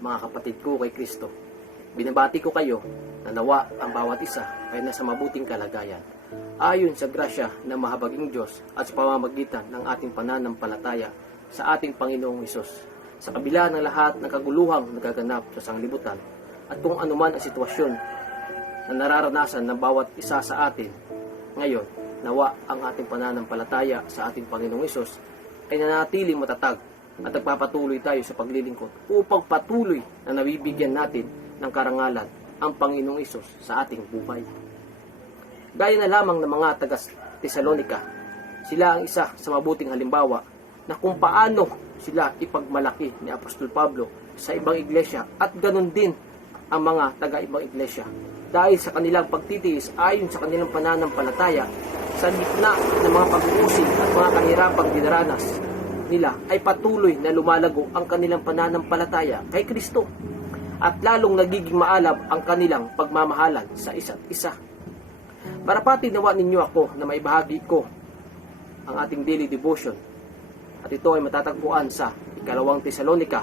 mga kapatid ko kay Kristo. Binabati ko kayo na nawa ang bawat isa ay nasa mabuting kalagayan. Ayon sa grasya ng mahabaging Diyos at sa pamamagitan ng ating pananampalataya sa ating Panginoong Isos. Sa kabila ng lahat ng kaguluhang nagaganap sa sanglibutan at kung anuman ang sitwasyon na nararanasan ng bawat isa sa atin, ngayon, nawa ang ating pananampalataya sa ating Panginoong Isos ay nanatili matatag at nagpapatuloy tayo sa paglilingkod upang patuloy na nabibigyan natin ng karangalan ang Panginoong Isos sa ating buhay. Gaya na lamang ng mga taga Tesalonika, sila ang isa sa mabuting halimbawa na kung paano sila ipagmalaki ni Apostol Pablo sa ibang iglesia at ganun din ang mga taga ibang iglesia. Dahil sa kanilang pagtitiis ayon sa kanilang pananampalataya sa gitna ng mga pag-uusig at mga kahirapang dinaranas nila ay patuloy na lumalago ang kanilang pananampalataya kay Kristo at lalong nagiging maalab ang kanilang pagmamahalan sa isa't isa. Marapati nawa ninyo ako na maibahagi ko ang ating daily devotion at ito ay matatagpuan sa ikalawang Tesalonika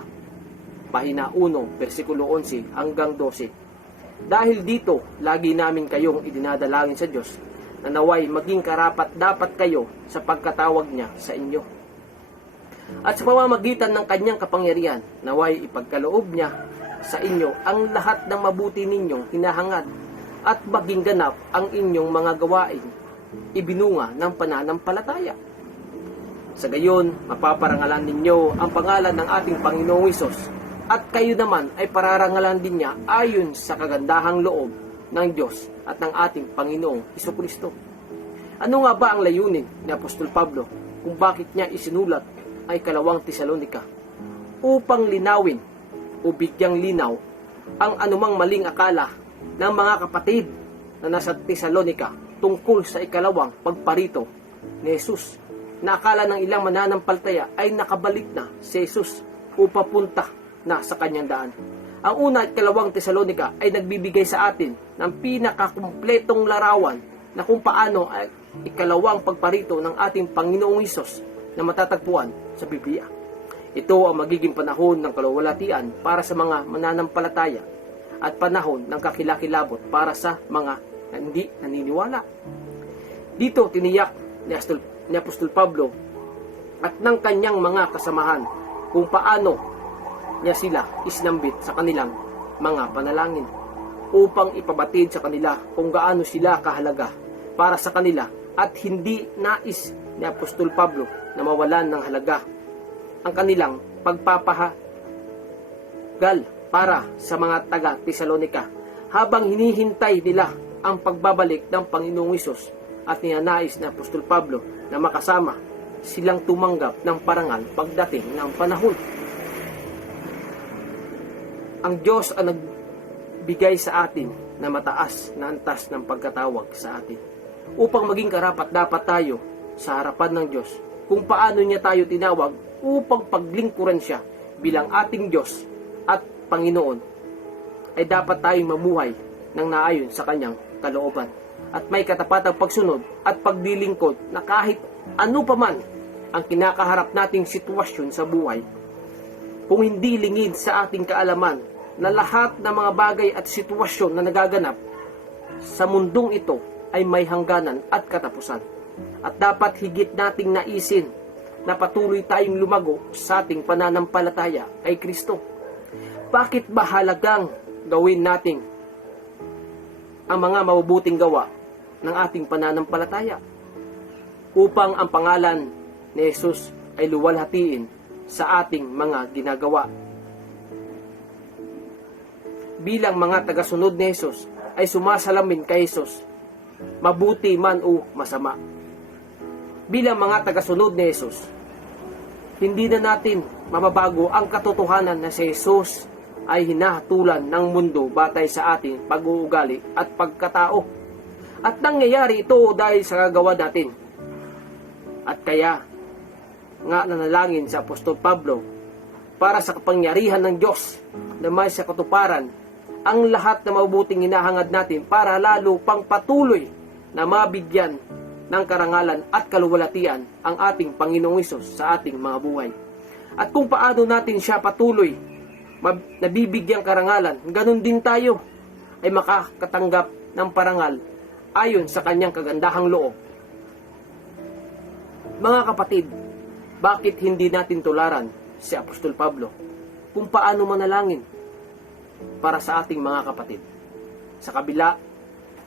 pahina 1, versikulo 11 hanggang 12. Dahil dito, lagi namin kayong idinadalangin sa Diyos na naway maging karapat dapat kayo sa pagkatawag niya sa inyo. At sa pamamagitan ng kanyang kapangyarihan, naway ipagkaloob niya sa inyo ang lahat ng mabuti ninyong hinahangad at maging ganap ang inyong mga gawain, ibinunga ng pananampalataya. Sa gayon, mapaparangalan ninyo ang pangalan ng ating Panginoong Isos at kayo naman ay pararangalan din niya ayon sa kagandahang loob ng Diyos at ng ating Panginoong Iso Kristo. Ano nga ba ang layunin ni Apostol Pablo kung bakit niya isinulat ay kalawang Tesalonika? Upang linawin o bigyang linaw ang anumang maling akala ng mga kapatid na nasa Tesalonika tungkol sa ikalawang pagparito ni Jesus na akala ng ilang mananampalataya ay nakabalik na si Jesus o papunta na sa kanyang daan. Ang una at kalawang Tesalonika ay nagbibigay sa atin ng pinakakumpletong larawan na kung paano ay ikalawang pagparito ng ating Panginoong Isos na matatagpuan sa Biblia. Ito ang magiging panahon ng kalawalatian para sa mga mananampalataya at panahon ng kakilakilabot para sa mga hindi naniniwala. Dito tiniyak ni Apostol, ni Apostol Pablo at ng kanyang mga kasamahan kung paano niya sila isnambit sa kanilang mga panalangin upang ipabatid sa kanila kung gaano sila kahalaga para sa kanila at hindi nais ni Apostol Pablo na mawalan ng halaga ang kanilang pagpapahagal para sa mga taga Tesalonika habang hinihintay nila ang pagbabalik ng Panginoong Isos at ninanais ni Apostol Pablo na makasama silang tumanggap ng parangal pagdating ng panahon. Ang Diyos ang nagbigay sa atin na mataas na antas ng pagkatawag sa atin upang maging karapat dapat tayo sa harapan ng Diyos kung paano niya tayo tinawag upang paglingkuran siya bilang ating Diyos at Panginoon. Ay dapat tayong mamuhay ng naayon sa kanyang kalooban. At may katapatang pagsunod at paglilingkod na kahit ano pa man ang kinakaharap nating sitwasyon sa buhay. Kung hindi lingid sa ating kaalaman na lahat ng mga bagay at sitwasyon na nagaganap sa mundong ito ay may hangganan at katapusan. At dapat higit nating naisin na patuloy tayong lumago sa ating pananampalataya kay Kristo. Bakit ba halagang gawin nating ang mga mabubuting gawa ng ating pananampalataya? Upang ang pangalan ni Jesus ay luwalhatiin sa ating mga ginagawa bilang mga tagasunod ni Jesus ay sumasalamin kay Jesus, mabuti man o masama. Bilang mga tagasunod ni Jesus, hindi na natin mababago ang katotohanan na si Jesus ay hinahatulan ng mundo batay sa ating pag-uugali at pagkatao. At nangyayari ito dahil sa kagawa natin. At kaya, nga nanalangin sa Apostol Pablo para sa kapangyarihan ng Diyos na may sa katuparan ang lahat na mabubuting hinahangad natin para lalo pang patuloy na mabigyan ng karangalan at kaluwalhatian ang ating Panginoong Isos sa ating mga buhay. At kung paano natin siya patuloy nabibigyang karangalan, ganun din tayo ay makakatanggap ng parangal ayon sa kanyang kagandahang loob. Mga kapatid, bakit hindi natin tularan si Apostol Pablo kung paano manalangin para sa ating mga kapatid? Sa kabila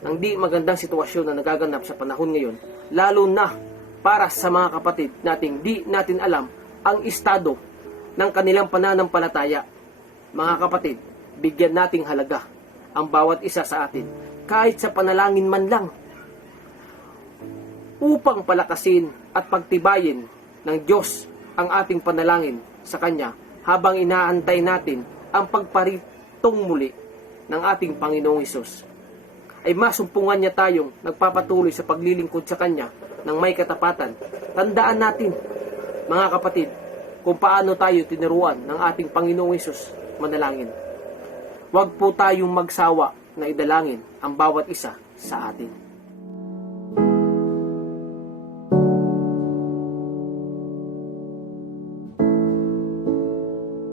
ng di magandang sitwasyon na nagaganap sa panahon ngayon, lalo na para sa mga kapatid nating di natin alam ang estado ng kanilang pananampalataya. Mga kapatid, bigyan nating halaga ang bawat isa sa atin, kahit sa panalangin man lang, upang palakasin at pagtibayin ng Diyos ang ating panalangin sa Kanya habang inaantay natin ang pagparitong muli ng ating Panginoong Isus. Ay masumpungan niya tayong nagpapatuloy sa paglilingkod sa Kanya ng may katapatan. Tandaan natin, mga kapatid, kung paano tayo tinuruan ng ating Panginoong Isus manalangin. Huwag po tayong magsawa na idalangin ang bawat isa sa atin.